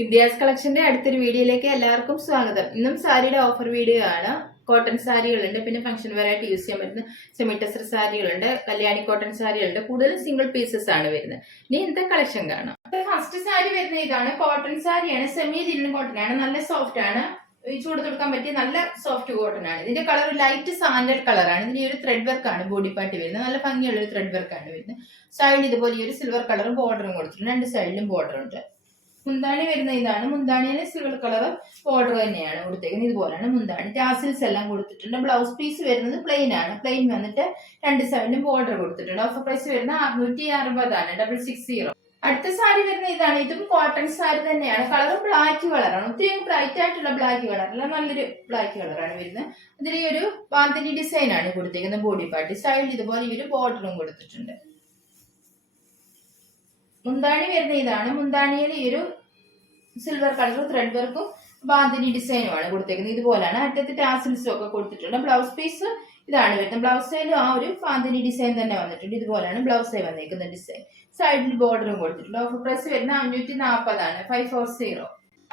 വിദ്യാസ് കളക്ഷന്റെ അടുത്തൊരു വീഡിയോയിലേക്ക് എല്ലാവർക്കും സ്വാഗതം. ഇന്നും സാരിയുടെ ഓഫർ വീഡിയോ ആണ്. കോട്ടൺ സാരികളുണ്ട്, പിന്നെ ഫംഗ്ഷൻ വെറൈറ്റി യൂസ് ചെയ്യാൻ പറ്റുന്ന സെമി ടെസർ സാരികളുണ്ട്, കല്യാണി കോട്ടൺ സാരികളുണ്ട്. കൂടുതലും സിംഗിൾ പീസസ് ആണ് വരുന്നത്. ഇനി ഇന്നത്തെ കളക്ഷൻ കാണാം. ഫസ്റ്റ് സാരി വരുന്ന ഇതാണ്. കോട്ടൺ സാരിയാണ്, സെമി ലിനൻ കോട്ടൺ ആണ്, നല്ല സോഫ്റ്റ് ആണ്. ചൂട് കൊടുക്കാൻ പറ്റിയ നല്ല സോഫ്റ്റ് കോട്ടൺ ആണ്. ഇതിന്റെ കളർ ലൈറ്റ് സാൻഡൽ കളറാണ്. ഇതിന്റെ ഒരു ത്രെഡ് വർക്ക് ആണ് ബോഡി പാർട്ട് വരുന്നത്. നല്ല ഭംഗിയുള്ള ഒരു ത്രെഡ് വർക്ക് ആണ് വരുന്നത്. സൈഡിൽ ഇതുപോലെ ഈ ഒരു സിൽവർ കളറും ബോർഡറും കൊടുത്തിട്ടുണ്ട്. രണ്ട് സൈഡിലും ബോർഡർ ഉണ്ട്. മുന്താണി വരുന്ന ഇതാണ്. മുന്താണിയിലെ സിൽവർ കളർ ബോർഡർ തന്നെയാണ് കൊടുത്തേക്കുന്നത്. ഇതുപോലെയാണ് മുന്താണി. ടാസിൽസ് എല്ലാം കൊടുത്തിട്ടുണ്ട്. ബ്ലൗസ് പീസ് വരുന്നത് പ്ലെയിൻ ആണ്. പ്ലെയിൻ വന്നിട്ട് രണ്ട് സൈഡിലും ബോർഡർ കൊടുത്തിട്ടുണ്ട്. ഓഫർ പ്രൈസ് വരുന്ന 660 ആണ്, 660. അടുത്ത സാരി വരുന്ന ഇതാണ്. ഇതും കോട്ടൺ സാരി തന്നെയാണ്. കളർ ബ്ലാക്ക് കളറാണ്. ഒത്തിരി ബ്രൈറ്റ് ആയിട്ടുള്ള ബ്ലാക്ക് കളറല്ല, നല്ലൊരു ബ്ലാക്ക് കളറാണ് വരുന്നത്. ഇതിൽ ഈ ഒരു ബാന്തിനി ഡിസൈൻ ആണ് കൊടുത്തേക്കുന്നത് ബോഡി പാർട്ട്. സൈഡിൽ ഇതുപോലെ ഈ ഒരു ബോർഡറും കൊടുത്തിട്ടുണ്ട്. മുന്താണി വരുന്ന ഇതാണ്. മുന്താണിയിൽ ഈ ഒരു സിൽവർ കളർ ത്രെഡ് വർക്കും ബാന്തിനി ഡിസൈനുമാണ് കൊടുത്തേക്കുന്നത്. ഇതുപോലെയാണ്. അറ്റത്ത് ടാസിൽസും ഒക്കെ കൊടുത്തിട്ടുണ്ട്. ബ്ലൗസ് പീസ് ഇതാണ് വരുന്നത്. ബ്ലൗസ് സൈഡിൽ ആ ഒരു ബാന്തിനി ഡിസൈൻ തന്നെ വന്നിട്ടുണ്ട്. ഇതുപോലെയാണ് ബ്ലൗസ് സൈഡ് വന്നിരിക്കുന്ന ഡിസൈൻ. സൈഡിൽ ബോർഡറും കൊടുത്തിട്ടുണ്ട്. ഓഫർ പ്രൈസ് വരുന്ന 540 ആണ്, 540.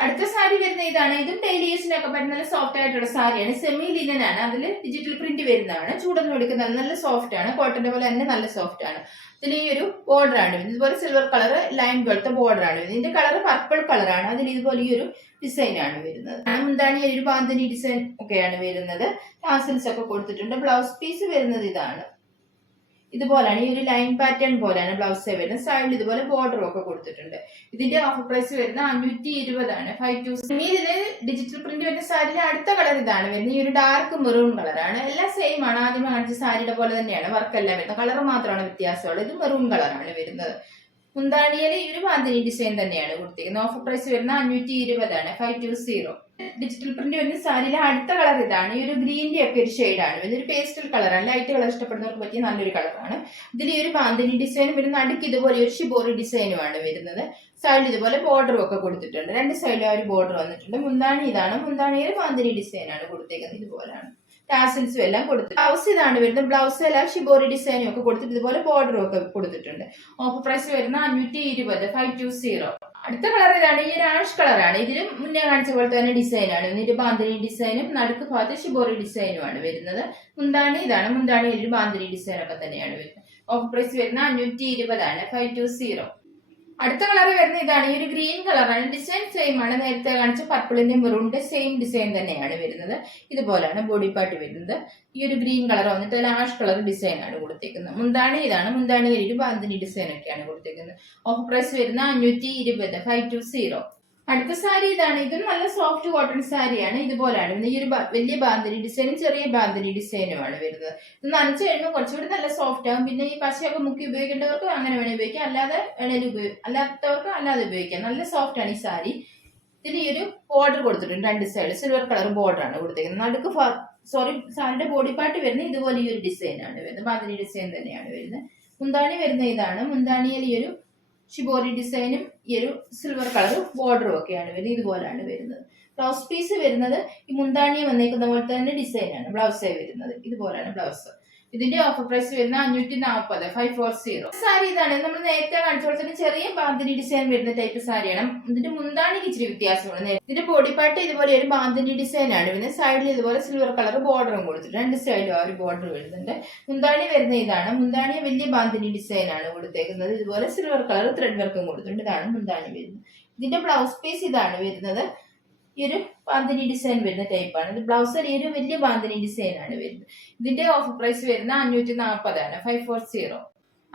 അടുത്ത സാരി വരുന്ന ഇതാണ്. ഇതും ഡെയിലി യൂസിനൊക്കെ പറ്റുന്ന നല്ല സോഫ്റ്റ് ആയിട്ടുള്ള സാരിയാണ്. സെമി ലിനൻ ആണ്. അതിൽ ഡിജിറ്റൽ പ്രിന്റ് വരുന്നതാണ്. ചൂടൊന്നും എടുക്കുന്നത് നല്ല സോഫ്റ്റ് ആണ്. കോട്ടന്റെ പോലെ തന്നെ നല്ല സോഫ്റ്റ് ആണ്. ഇതിൽ ഈ ഒരു ബോർഡർ ആണ്. ഇതുപോലെ സിൽവർ കളർ ലൈൻ പോലത്തെ ബോർഡർ ആണ്. ഇതിന്റെ കളർ പർപ്പിൾ കളറാണ്. അതിൽ ഇതുപോലെ ഈ ഒരു ഡിസൈൻ ആണ് വരുന്നത്. മുന്താണി ഒരു ബാന്തിനി ഡിസൈൻ ഒക്കെയാണ് വരുന്നത്. ടാസിൽസ് ഒക്കെ കൊടുത്തിട്ടുണ്ട്. ബ്ലൗസ് പീസ് വരുന്നത് ഇതാണ്. ഇതുപോലെയാണ്. ഈ ഒരു ലൈൻ പാറ്റേൺ പോലെയാണ് ബ്ലൗസ് വരുന്നത്. സൈഡിൽ ഇതുപോലെ ബോർഡറും ഒക്കെ കൊടുത്തിട്ടുണ്ട്. ഇതിന്റെ ഓഫർ പ്രൈസ് വരുന്ന 520 ആണ്, 520. ഇതില് ഡിജിറ്റൽ പ്രിന്റ് വരുന്ന സാരിയുടെ അടുത്ത കളർ ഇതാണ് വരുന്നത്. ഈ ഒരു ഡാർക്ക് മെറൂൺ കളറാണ്. എല്ലാം സെയിം ആണ്. ആദ്യം കാണിച്ച സാരിയുടെ പോലെ തന്നെയാണ് വർക്കെല്ലാം വരുന്നത്. കളർ മാത്രമാണ് വ്യത്യാസമുള്ളത്. ഇത് മെറൂൺ കളറാണ് വരുന്നത്. മുന്താണിയിൽ ഈ ഒരു ബാന്തിനി ഡിസൈൻ തന്നെയാണ് കൊടുത്തിരിക്കുന്നത്. ഓഫർ പ്രൈസ് വരുന്ന 520 ആണ്, 520. ഡിജിറ്റൽ പ്രിന്റ് വരുന്ന സാരിയിലെ അടുത്ത കളർ ഇതാണ്. ഈ ഒരു ഗ്രീനിന്റെ ഒക്കെ ഒരു ഷെയ്ഡാണ്. ഇതൊരു പേസ്റ്റൽ കളറാണ്. ലൈറ്റ് കളർ ഇഷ്ടപ്പെടുന്നവർക്ക് പറ്റിയ നല്ലൊരു കളറാണ്. ഇതിൽ ഈ ഒരു ബാന്തിനി ഡിസൈനും വരുന്ന അടുക്ക് ഇതുപോലെ ഒരു ഷിബോറി ഡിസൈനുമാണ് വരുന്നത്. സൈഡിൽ ഇതുപോലെ ബോർഡറും ഒക്കെ കൊടുത്തിട്ടുണ്ട്. രണ്ട് സൈഡിലും ഒരു ബോർഡർ വന്നിട്ടുണ്ട്. മുന്താണി ഇതാണ്. മുന്താണിയിൽ ബാന്തിനി ഡിസൈനാണ് കൊടുത്തേക്കുന്നത്. ഇതുപോലെയാണ്. ടാസിൽസും എല്ലാം കൊടുത്തു. ബ്ലൗസ് ഇതാണ് വരുന്നത്. ബ്ലൗസ് എല്ലാം ഷിബോറി ഡിസൈനും ഒക്കെ കൊടുത്തിട്ട് ഇതുപോലെ ബോർഡറും ഒക്കെ കൊടുത്തിട്ടുണ്ട്. ഓഫർ പ്രൈസ് വരുന്ന 520, 520. അടുത്ത കളർ ഇതാണ്. ഈ ഒരു ആഷ് കളറാണ്. ഇതിലും മുന്നേ കാണിച്ച പോലെ തന്നെ ഡിസൈൻ ആണ്. ഇതിന്റെ ബാന്തിനി ഡിസൈനും നടുക്ക് ഭാഗത്ത് ഷിബോറി ഡിസൈനുമാണ് വരുന്നത്. മുന്താണി ഇതാണ്. മുന്താണി ഒരു ബാന്തിനി ഡിസൈൻ ഒക്കെ തന്നെയാണ് വരുന്നത്. ഓഫർ പ്രൈസ് വരുന്ന 520 ആണ്, 520. അടുത്ത കളർ വരുന്ന ഇതാണ്. ഈ ഒരു ഗ്രീൻ കളറാണ്. ഡിസൈൻ സെയിം ആണ്. നേരത്തെ കാണിച്ച പർപ്പിളിന്റെ മെറൂണിന്റെ സെയിം ഡിസൈൻ തന്നെയാണ് വരുന്നത്. ഇതുപോലെയാണ് ബോഡി പാർട്ട് വരുന്നത്. ഈ ഒരു ഗ്രീൻ കളർ വന്നിട്ട് ആഷ് കളർ ഡിസൈൻ ആണ് കൊടുത്തേക്കുന്നത്. മുന്താണി ഇതാണ്. മുന്താണി ഒരു ബാന്തിനി ഡിസൈൻ ഒക്കെയാണ് കൊടുത്തേക്കുന്നത്. ഓഫർ പ്രൈസ് വരുന്ന 520, 520. അടുത്ത സാരി ഇതാണ്. ഇതും നല്ല സോഫ്റ്റ് കോട്ടൺ സാരിയാണ്. ഇതുപോലെയാണ്. ഈ ഒരു വലിയ ബാന്തിനി ഡിസൈനും ചെറിയ ബാന്തിനി ഡിസൈനുമാണ് വരുന്നത്. ഇത് നനച്ചു കഴിയുമ്പോൾ കുറച്ചുകൂടി നല്ല സോഫ്റ്റ് ആകും. പിന്നെ ഈ പശയൊക്കെ മുക്കി ഉപയോഗിക്കേണ്ടവർക്ക് അങ്ങനെ വേണേൽ ഉപയോഗിക്കാം, അല്ലാതെ അല്ലാത്തവർക്ക് അല്ലാതെ ഉപയോഗിക്കാം. നല്ല സോഫ്റ്റ് ആണ് ഈ സാരി. ഇതിൽ ഈ ഒരു ബോർഡർ കൊടുത്തിട്ടുണ്ട്. രണ്ട് സൈഡ് സിൽവർ കളർ ബോർഡർ ആണ് കൊടുത്തേക്കുന്നത്. നടുക്ക് സാരിയുടെ ബോഡി പാർട്ട് വരുന്നത് ഇതുപോലെ ഈ ഒരു ഡിസൈൻ ആണ് വരുന്നത്. ബാന്തിനി ഡിസൈൻ തന്നെയാണ് വരുന്നത്. മുന്താണി വരുന്ന ഇതാണ്. മുന്താണിയിൽ ഈ ഒരു ഷിബോറി ഡിസൈനും ഈ ഒരു സിൽവർ കളർ ബോർഡറും ഒക്കെയാണ് വരുന്നത്. ഇതുപോലെയാണ് വരുന്നത്. ബ്ലൗസ് പീസ് വരുന്നത് ഈ മുന്താണി വന്നേക്കുന്ന പോലെ തന്നെ ഡിസൈനാണ് ബ്ലൗസ് വരുന്നത്. ഇതുപോലെയാണ് ബ്ലൗസ്. ഇതിന്റെ ഓഫർ പ്രൈസ് വരുന്ന 540, 540. സാരി ഇതാണ്. നമ്മൾ നേരത്തെ കാണിച്ച പോലെ തന്നെ ചെറിയ ബാന്തിനി ഡിസൈൻ വരുന്ന ടൈപ്പ് സാരിയാണ്. ഇതിന്റെ മുന്താണിക്ക് ഇച്ചിരി വ്യത്യാസമാണ്. ഇതിന്റെ ബോഡി പാർട്ട് ഇതുപോലെ ഒരു ബാന്തിനി ഡിസൈൻ ആണ് വരുന്നത്. സൈഡിൽ ഇതുപോലെ സിൽവർ കളർ ബോർഡറും കൊടുത്തിട്ട് രണ്ട് സൈഡിലും ആ ഒരു ബോർഡർ വരുന്നുണ്ട്. മുന്താണി വരുന്ന ഇതാണ്. മുന്താണി വലിയ ബാന്തിനി ഡിസൈൻ ആണ് കൊടുത്തേക്കുന്നത്. ഇതുപോലെ സിൽവർ കളർ ത്രെഡ് വർക്കും കൊടുത്തിട്ടുണ്ട്. ഇതാണ് മുന്താണി വരുന്നത്. ഇതിന്റെ ബ്ലൗസ് പീസ് ഇതാണ് വരുന്നത്. ഈ ഒരു ബാന്തിനി ഡിസൈൻ വരുന്ന ടൈപ്പാണ്. ഇത് ബ്ലൗസ് ഈ ഒരു വലിയ ബാന്തിനി ഡിസൈൻ ആണ് വരുന്നത്. ഇതിന്റെ ഓഫർ പ്രൈസ് വരുന്ന 540 ആണ്, 540.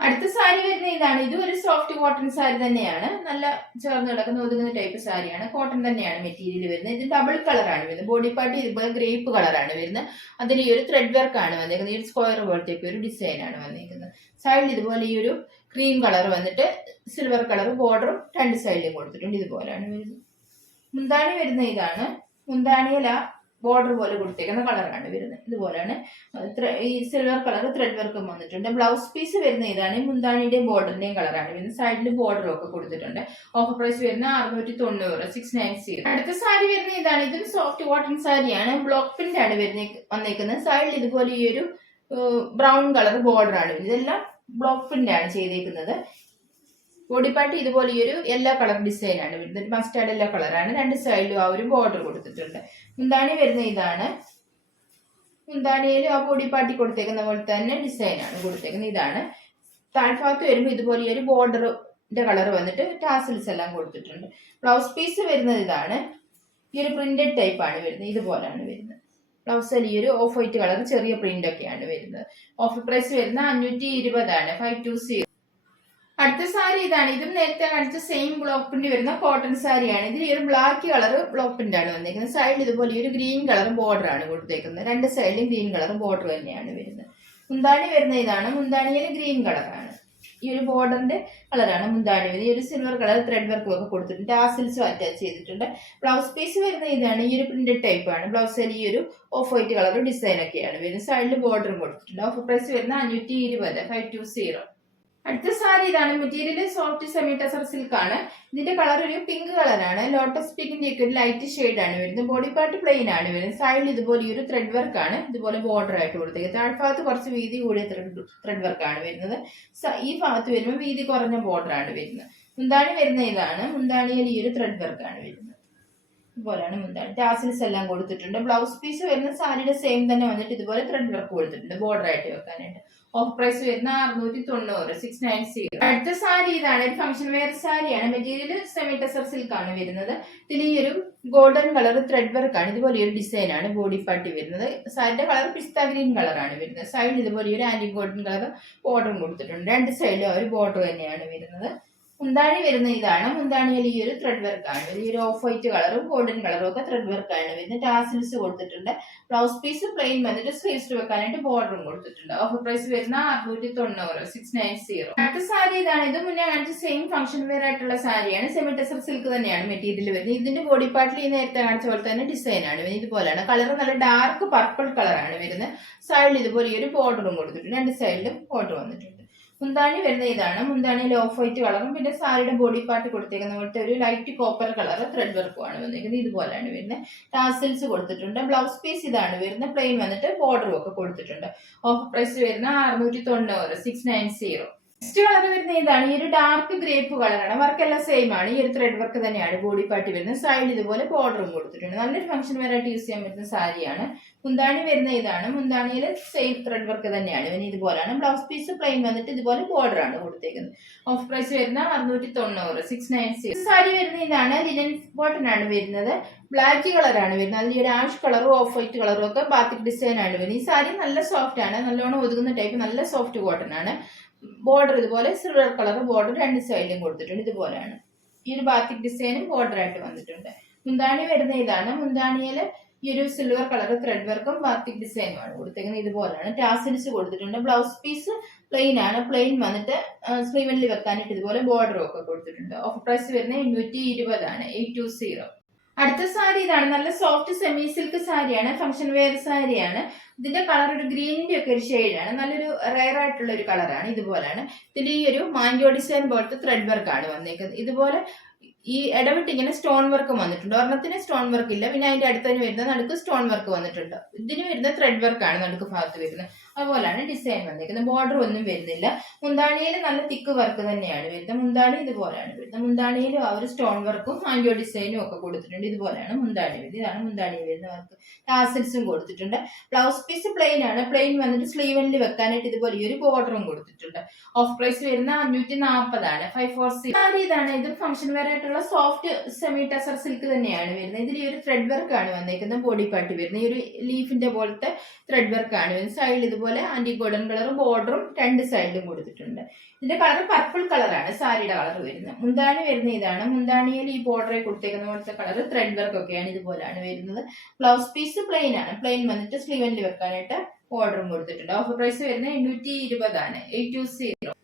അടുത്ത സാരി വരുന്ന ഇതാണ്. ഇതും ഒരു സോഫ്റ്റ് കോട്ടൺ സാരി തന്നെയാണ്. നല്ല ചേർന്ന് കിടക്കുന്ന ഒതുങ്ങുന്ന ടൈപ്പ് സാരിയാണ്. കോട്ടൺ തന്നെയാണ് മെറ്റീരിയൽ വരുന്നത്. ഇത് ഡബിൾ കളറാണ് വരുന്നത്. ബോഡി പാർട്ട് ഇതുപോലെ ഗ്രേപ്പ് കളറാണ് വരുന്നത്. അതിൽ ഈ ഒരു ത്രെഡ് വർക്ക് ആണ് വന്നിരിക്കുന്നത്. ഈ ഒരു സ്ക്വയർ പോലത്തേക്ക് ഒരു ഡിസൈൻ ആണ് വന്നിരിക്കുന്നത്. സൈഡിൽ ഇതുപോലെ ഈ ഒരു ക്രീം കളർ വന്നിട്ട് സിൽവർ കളർ ബോർഡറും രണ്ട് സൈഡിലും കൊടുത്തിട്ടുണ്ട്. ഇതുപോലെയാണ് വരുന്നത്. മുന്താണി വരുന്ന ഇതാണ്. മുന്താണിയില ബോർഡർ പോലെ കൊടുത്തേക്കുന്ന കളറാണ് വരുന്നത്. ഇതുപോലെയാണ്. ഈ സിൽവർ കളർ ത്രെഡ് വർക്കും വന്നിട്ടുണ്ട്. ബ്ലൗസ് പീസ് വരുന്ന ഇതാണ്. മുന്താണിയുടെയും ബോർഡറിന്റെയും കളറാണ് വരുന്നത്. സൈഡിൽ ബോർഡറും ഒക്കെ കൊടുത്തിട്ടുണ്ട്. ഓഫർ പ്രൈസ് വരുന്ന 690, 690. അടുത്ത സാരി വരുന്ന ഇതാണ്. ഇതും സോഫ്റ്റ് കോട്ടൺ സാരിയാണ്. ബ്ലോക്ക് പ്രിന്റ് ആണ് വന്നേക്കുന്നത്. സൈഡിൽ ഇതുപോലെ ഈ ഒരു ബ്രൗൺ കളർ ബോർഡർ ആണ്. ഇതെല്ലാം ബ്ലോക്ക് പ്രിന്റ് ആണ് ചെയ്തേക്കുന്നത്. ബോഡി പാർട്ട് ഇതുപോലെ ഈ ഒരു യെല്ലോ കളർ ഡിസൈൻ ആണ് വരുന്നത്. മസ്റ്റാർഡ് യെല്ലോ കളറാണ്. രണ്ട് സൈഡിലും ആ ഒരു ബോർഡർ കൊടുത്തിട്ടുണ്ട്. മുന്താണി വരുന്ന ഇതാണ്. മുന്താണിയിലും ആ ബോഡി പാർട്ടി കൊടുത്തേക്കുന്ന പോലെ തന്നെ ഡിസൈൻ ആണ് കൊടുത്തേക്കുന്നത്. ഇതാണ് താഴ്ഭാഗത്ത് വരുമ്പോൾ ഇതുപോലെ ഈ ഒരു ബോർഡറിന്റെ കളർ വന്നിട്ട് ടാസിൽസ് എല്ലാം കൊടുത്തിട്ടുണ്ട്. ബ്ലൗസ് പീസ് വരുന്നത് ഇതാണ്. ഈ ഒരു പ്രിന്റഡ് ടൈപ്പ് ആണ് വരുന്നത്. ഇതുപോലാണ് വരുന്നത്. ബ്ലൗസിൽ ഈ ഒരു ഓഫ് വൈറ്റ് കളർ ചെറിയ പ്രിന്റ് ഒക്കെയാണ് വരുന്നത്. ഓഫർ പ്രൈസ് വരുന്ന 520 ആണ്. 520. അടുത്ത സാരി ഇതാണ്. ഇതും നേരത്തെ കാണിച്ച സെയിം ബ്ലോക്ക് പ്രിന്റ് വരുന്ന കോട്ടൺ സാരിയാണ്. ഇതിൽ ഈ ഒരു ബ്ലാക്ക് കളർ ബ്ലോക്ക് പ്രിന്റ് ആണ് വന്നിരിക്കുന്നത്. സൈഡിൽ ഇതുപോലെ ഈ ഒരു ഗ്രീൻ കളർ ബോർഡർ ആണ് കൊടുത്തേക്കുന്നത്. രണ്ട് സൈഡിലും ഗ്രീൻ കളർ ബോർഡർ തന്നെയാണ് വരുന്നത്. മുന്താണി വരുന്ന ഇതാണ്. മുന്താണിയിൽ ഗ്രീൻ കളറാണ്. ഈ ഒരു ബോർഡറിന്റെ കളറാണ് മുന്താണി വരുന്നത്. ഈ ഒരു സിൽവർ കളർ ത്രെഡ് വർക്കും ഒക്കെ കൊടുത്തിട്ടുണ്ട്. ടാസിൽസും അറ്റാച്ച് ചെയ്തിട്ടുണ്ട്. ബ്ലൗസ് പീസ് വരുന്ന ഇതാണ്. ഈ ഒരു പ്രിന്റഡ് ടൈപ്പ് ആണ്. ബ്ലൗസിൽ ഈ ഒരു ഓഫ് വൈറ്റ് കളർ ഡിസൈൻ ഒക്കെയാണ് വരുന്നത്. സൈഡിൽ ബോർഡറും കൊടുത്തിട്ടുണ്ട്. ഓഫർ പ്രൈസ് വരുന്ന 520. 520. അടുത്ത സാരി ഇതാണ്. Material soft semi tussar silk ആണ്. ഇതിന്റെ കളർ ഒരു പിങ്ക് കളറാണ്. ലോട്ടസ് പിങ്കിന്റെ ഒക്കെ ഒരു ലൈറ്റ് ഷെയ്ഡ് ആണ് വരുന്നത്. ബോഡി പാർട്ട് പ്ലെയിൻ ആണ് വരുന്നത്. സൈഡിൽ ഇതുപോലെ ഈ ഒരു ത്രെഡ് വർക്ക് ആണ് ഇതുപോലെ ബോർഡർ ആയിട്ട് കൊടുത്തേക്കുന്നത്. താഴ്ഭാഗത്ത് കുറച്ച് വീതി കൂടിയ ത്രെഡ് വർക്ക് ആണ് വരുന്നത്. ഈ ഭാഗത്ത് വരുമ്പോൾ വീതി കുറഞ്ഞ ബോർഡർ ആണ് വരുന്നത്. മുന്താണി വരുന്ന ഇതാണ്. മുന്താണിയിൽ ഈ ഒരു ത്രെഡ് വർക്ക് ആണ് വരുന്നത്. ഇതുപോലെയാണ് മുന്താണി. ടാസിൽസ് എല്ലാം കൊടുത്തിട്ടുണ്ട്. ബ്ലൗസ് പീസ് വരുന്ന സാരിയുടെ സെയിം തന്നെ വന്നിട്ട് ഇതുപോലെ ത്രെഡ് വർക്ക് കൊടുത്തിട്ടുണ്ട് ബോർഡർ ആയിട്ട് വെക്കാനായിട്ട്. ഓഫ് പ്രൈസ് വരുന്ന 690. 690. അടുത്ത സാരി ഇതാണ്. ഒരു ഫംഗ്ഷൻ വെയർ സാരിയാണ്. മെറ്റീരിയൽ സെമി ടസർ സിൽക്ക് ആണ് വരുന്നത്. ഇതിൽ ഈ ഒരു ഗോൾഡൻ കളർ ത്രെഡ് വർക്ക് ആണ്. ഇതുപോലെ ഒരു ഡിസൈൻ ആണ് ബോഡി പാർട്ടി വരുന്നത്. സാരിയുടെ കളർ പിസ്ത ഗ്രീൻ കളർ ആണ് വരുന്നത്. സൈഡിൽ ഇതുപോലെ ഒരു ആന്റി ഗോൾഡൻ കളർ ബോർഡറും കൊടുത്തിട്ടുണ്ട്. രണ്ട് സൈഡിലും ആ ഒരു ബോർഡർ തന്നെയാണ് വരുന്നത്. മുന്താണി വരുന്ന ഇതാണ്. മുന്താണിയിൽ ഈ ഒരു ത്രെഡ് വർക്ക് ആണ്. ഈ ഒരു ഓഫ് വൈറ്റ് കളറും ഗോൾഡൻ കളറും ഒക്കെ ത്രെഡ് വർക്ക് ആണ് വരുന്നത്. ടാസിൽസ് കൊടുത്തിട്ടുണ്ട്. ബ്ലൗസ് പീസ് പ്ലെയിൻ വന്നിട്ട് സ്ലീവ്സ് വെക്കാനായിട്ട് ബോർഡറും കൊടുത്തിട്ടുണ്ട്. ഓഫർ പ്രൈസ് വരുന്ന 690. 690. അടുത്ത സാരി ഇതാണ്. ഇത് മുന്നേ കാണിച്ച സെയിം ഫംഗ്ഷൻ വെയർ ആയിട്ടുള്ള സാരിയാണ്. സെമി ടസർ സിൽക്ക് തന്നെയാണ് മെറ്റീരിയൽ വരുന്നത്. ഇതിന്റെ ബോഡി പാർട്ടിൽ ഈ നേരത്തെ കാണിച്ച പോലെ തന്നെ ഡിസൈൻ ആണ് വരുന്നത്. ഇതുപോലെയാണ്. കളർ നല്ല ഡാർക്ക് പർപ്പിൾ കളറാണ് വരുന്നത്. സൈഡിൽ ഇതുപോലെ ഈ ഒരു ബോർഡറും കൊടുത്തിട്ടുണ്ട്. രണ്ട് സൈഡിലും ബോർഡർ വന്നിട്ടുണ്ട്. മുന്താണി വരുന്ന ഇതാണ്. മുന്താണിയിൽ ഓഫ് വൈറ്റ് കളറും പിന്നെ സാരിയുടെ ബോഡി പാർട്ട് കൊടുത്തേക്കുന്ന പോലത്തെ ഒരു ലൈറ്റ് കോപ്പർ കളർ ത്രെഡ് വർക്കും ആണ് വന്നിരിക്കുന്നത്. ഇതുപോലെയാണ് വരുന്നത്. ടാസിൽസ് കൊടുത്തിട്ടുണ്ട്. ബ്ലൗസ് പീസ് ഇതാണ് വരുന്നത്. പ്ലെയിൻ വന്നിട്ട് ബോർഡറും ഒക്കെ കൊടുത്തിട്ടുണ്ട്. ഓഫർ പ്രൈസ് വരുന്ന 690. 690. നെക്സ്റ്റ് കളർ വരുന്ന ഇതാണ്. ഈ ഒരു ഡാർക്ക് ഗ്രേപ്പ് കളറാണ്. വർക്ക് എല്ലാം സെയിം ആണ്. ഈ ഒരു ത്രെഡ് വർക്ക് തന്നെയാണ് ബോഡി പാർട്ടി വരുന്നത്. സൈഡിൽ ഇതുപോലെ ബോർഡറും കൊടുത്തിട്ടുണ്ട്. നല്ലൊരു ഫംഗ്ഷൻ വെയറായിട്ട് യൂസ് ചെയ്യാൻ പറ്റുന്ന സാരിയാണ്. മുന്താണി വരുന്ന ഇതാണ്. മുന്താണിയിൽ സെയിം ത്രെഡ് വർക്ക് തന്നെയാണ്. ഇവന് ഇതുപോലെയാണ്. ബ്ലൗസ് പീസ് പ്ലെയിൻ വന്നിട്ട് ഇതുപോലെ ബോർഡർ ആണ് കൊടുത്തേക്കുന്നത്. ഓഫ് പ്രൈസ് വരുന്ന 690. 690. സാരി വരുന്ന ഇതാണ്. ലിനൻ കോട്ടൺ ആണ് വരുന്നത്. ബ്ലാക്ക് കളറാണ് വരുന്നത്. അതിൽ ഒരു ആഷ് കളറും ഓഫ് വൈറ്റ് കളറും ഒക്കെ ബാത്തിക് ഡിസൈൻ ആണ് വരുന്നത്. ഈ സാരി നല്ല സോഫ്റ്റ് ആണ്. നല്ലോണം ഒതുങ്ങുന്ന ടൈപ്പ് നല്ല സോഫ്റ്റ് കോട്ടൺ ആണ്. ബോർഡർ ഇതുപോലെ സിൽവർ കളർ ബോർഡർ രണ്ട് സൈഡിലും കൊടുത്തിട്ടുണ്ട്. ഇതുപോലെയാണ്. ഈ ഒരു ബാത്തിക് ഡിസൈനും ബോർഡർ ആയിട്ട് വന്നിട്ടുണ്ട്. മുന്താണി വരുന്ന ഇതാണ്. മുന്താണിയിൽ ഈ ഒരു സിൽവർ കളർ ത്രെഡ് വർക്കും ബാത്തിക് ഡിസൈനും ആണ് കൊടുത്തേക്കുന്നത്. ഇതുപോലെയാണ്. ടാസിൽസ് കൊടുത്തിട്ടുണ്ട്. ബ്ലൗസ് പീസ് പ്ലെയിൻ ആണ്. പ്ലെയിൻ വന്നിട്ട് സ്ലീവനിൽ വെക്കാനായിട്ട് ഇതുപോലെ ബോർഡറും ഒക്കെ കൊടുത്തിട്ടുണ്ട്. ഓഫർ പ്രൈസ് വരുന്നത് 820 ആണ്. 820. അടുത്ത സാരി ഇതാണ്. നല്ല സോഫ്റ്റ് സെമി സിൽക്ക് സാരിയാണ്. ഫംഗ്ഷൻ വെയർ സാരിയാണ്. ഇതിന്റെ കളർ ഒരു ഗ്രീനിന്റെ ഒക്കെ ഒരു ഷെയ്ഡാണ്. നല്ലൊരു റയർ ആയിട്ടുള്ള ഒരു കളറാണ്. ഇതുപോലെയാണ്. ഇതിൽ ഈ ഒരു മാംഗോ ഡിസൈൻ പോലത്തെ ത്രെഡ് വർക്ക് ആണ് വന്നേക്കുന്നത്. ഇതുപോലെ ഈ ഇടവിട്ട് ഇങ്ങനെ സ്റ്റോൺ വർക്ക് വന്നിട്ടുണ്ട്. ഒരെണ്ണത്തിന് സ്റ്റോൺ വർക്ക് ഇല്ല. പിന്നെ അതിന്റെ അടുത്തതിന് വരുന്ന നടുക്ക് സ്റ്റോൺ വർക്ക് വന്നിട്ടുണ്ട്. ഇതിന് വരുന്ന ത്രെഡ് വർക്ക് ആണ് നടുക്ക് ഭാഗത്ത് വരുന്നത്. അതുപോലെയാണ് ഡിസൈൻ വന്നിരിക്കുന്നത്. ബോർഡർ ഒന്നും വരുന്നില്ല. മുന്താണിയിൽ നല്ല തിക്ക് വർക്ക് തന്നെയാണ് വരുന്നത്. മുന്താണി ഇതുപോലെയാണ് വരുന്നത്. മുന്താണിയിൽ ആ ഒരു സ്റ്റോൺ വർക്കും ആൻഡ്യോ ഡിസൈനും ഒക്കെ കൊടുത്തിട്ടുണ്ട്. ഇതുപോലെയാണ് മുന്താണി വരുന്നത്. ഇതാണ് മുന്താണി വരുന്ന വർക്ക്. ടാസിൽസും കൊടുത്തിട്ടുണ്ട്. ബ്ലൗസ് പീസ് പ്ലെയിൻ ആണ്. പ്ലെയിൻ വന്നിട്ട് സ്ലീവനിൽ വെക്കാനായിട്ട് ഇതുപോലെ ഈ ഒരു ബോർഡറും കൊടുത്തിട്ടുണ്ട്. ഓഫ് പ്രൈസ് വരുന്ന 540 ആണ്. 540. സാരി ഇതാണ്. ഇത് ഫംഗ്ഷൻ വെയർ ആയിട്ടുള്ള സോഫ്റ്റ് സെമി ടസർ സിൽക്ക് തന്നെയാണ് വരുന്നത്. ഇതിൽ ഈ ഒരു ത്രെഡ് വർക്ക് ആണ് വന്നേക്കുന്നത്. ബോഡി പാർട്ടി വരുന്നത് ഈ ഒരു ലീഫിന്റെ പോലത്തെ ത്രെഡ് വർക്ക് ആണ് വരുന്നത്. സൈഡിൽ ഇതുപോലെ ആന്റി ഗോൾഡൻ കളറും ബോർഡറും രണ്ട് സൈഡിലും കൊടുത്തിട്ടുണ്ട്. ഇതിന്റെ കളർ പർപ്പിൾ കളറാണ് സാരിയുടെ കളർ വരുന്നത്. മുന്താണി വരുന്ന ഇതാണ്. മുന്താണിയിൽ ഈ ബോർഡറെ കൊടുത്തേക്കുന്ന പോലത്തെ കളർ ത്രെഡ് വർക്ക് ഒക്കെയാണ്. ഇതുപോലെയാണ് വരുന്നത്. ബ്ലൗസ് പീസ് പ്ലെയിൻ ആണ്. പ്ലെയിൻ വന്നിട്ട് സ്ലീവനിൽ വെക്കാനായിട്ട് ബോർഡറും കൊടുത്തിട്ടുണ്ട്. ഓഫർ പ്രൈസ് വരുന്നത് 820 ആണ്. 820.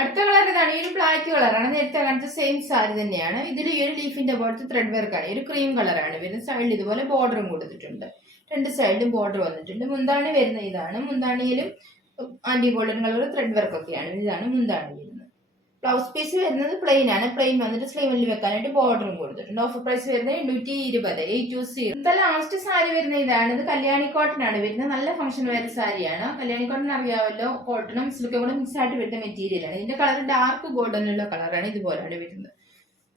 അടുത്ത കളർ ഇതാണ്. ഈ ഒരു ബ്ലാക്ക് കളറാണ്. നേരത്തെ കാണിച്ച സെയിം സാരി തന്നെയാണ്. ഇതിൽ ഈ ഒരു ലീഫിന്റെ പോലത്തെ ത്രെഡ് വർക്ക് ആണ്. ഒരു ക്രീം കളറാണ് വരുന്നത്. സൈഡിൽ ഇതുപോലെ ബോർഡറും കൊടുത്തിട്ടുണ്ട്. രണ്ട് സൈഡിലും ബോർഡർ വന്നിട്ടുണ്ട്. മുന്താണി വരുന്ന ഇതാണ്. മുന്താണിയിലും ആന്റി ഗോൾഡൻ കളർ ത്രെഡ് വർക്ക് ഒക്കെയാണ്. ഇതാണ് മുന്താണി വരുന്നത്. ബ്ലൗസ് പീസ് വരുന്നത് പ്ലെയിൻ ആണ്. പ്ലെയിൻ വന്നിട്ട് സ്ലീവിൽ വെക്കാനായിട്ട് ബോർഡറും കൊടുത്തിട്ടുണ്ട്. ഓഫർ പ്രൈസ് വരുന്നത് 820, 820. ഇന്നത്തെ ലാസ്റ്റ് സാരി വരുന്ന ഇതാണ്. ഇത് കല്യാണി കോട്ടൺ ആണ് വരുന്നത്. നല്ല ഫംഗ്ഷൻ വരുന്ന സാരിയാണ്. കല്യാണി കോട്ടൺ അറിയാമല്ലോ, കോട്ടണും സിൽക്കും കൂടെ മിക്സ് ആയിട്ട് വരുന്ന മെറ്റീരിയൽ ആണ്. ഇതിന്റെ കളർ ഡാർക്ക് ഗോൾഡൻ ഉള്ള കളറാണ്. ഇതുപോലെയാണ് വരുന്നത്.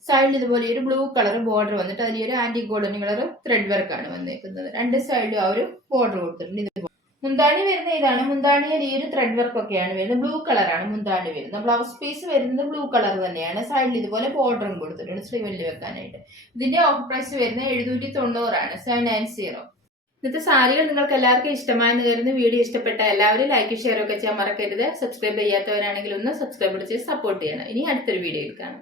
സൈഡിൽ ഇതുപോലെ ഒരു ബ്ലൂ കളർ ബോർഡർ വന്നിട്ട് അതിൽ ഒരു ആന്റി ഗോൾഡൻ കളർ ത്രെഡ് വർക്ക് ആണ് വന്നിരിക്കുന്നത്. രണ്ട് സൈഡിലും ആ ഒരു ബോർഡർ കൊടുത്തിട്ടുണ്ട്. മുന്താണി വരുന്ന ഇതാണ്. മുന്താണിയിൽ ഈ ഒരു ത്രെഡ് വർക്ക് ഒക്കെയാണ് വരുന്നത്. ബ്ലൂ കളറാണ് മുന്താണി വരുന്നത്. ബ്ലൗസ് പീസ് വരുന്നത് ബ്ലൂ കളർ തന്നെയാണ്. സൈഡിൽ ഇതുപോലെ ബോർഡറും കൊടുത്തിട്ടുണ്ട് സ്ലീവിൽ വെക്കാനായിട്ട്. ഇതിന്റെ ഓഫർ പ്രൈസ് വരുന്നത് 790 ആണ്, 790. ഇന്നത്തെ സാരികൾ നിങ്ങൾക്ക് എല്ലാവർക്കും ഇഷ്ടമായെന്ന് കരുതുന്നു. വീഡിയോ ഇഷ്ടപ്പെട്ട എല്ലാവരും ലൈക്ക് ഷെയർ ഒക്കെ ചെയ്യാൻ മറക്കരുത്. സബ്സ്ക്രൈബ് ചെയ്യാത്തവരാണെങ്കിൽ ഒന്ന് സബ്സ്ക്രൈബ് ചെയ്ത് സപ്പോർട്ട് ചെയ്യണം. ഇനി അടുത്തൊരു വീഡിയോയിൽ കാണാം.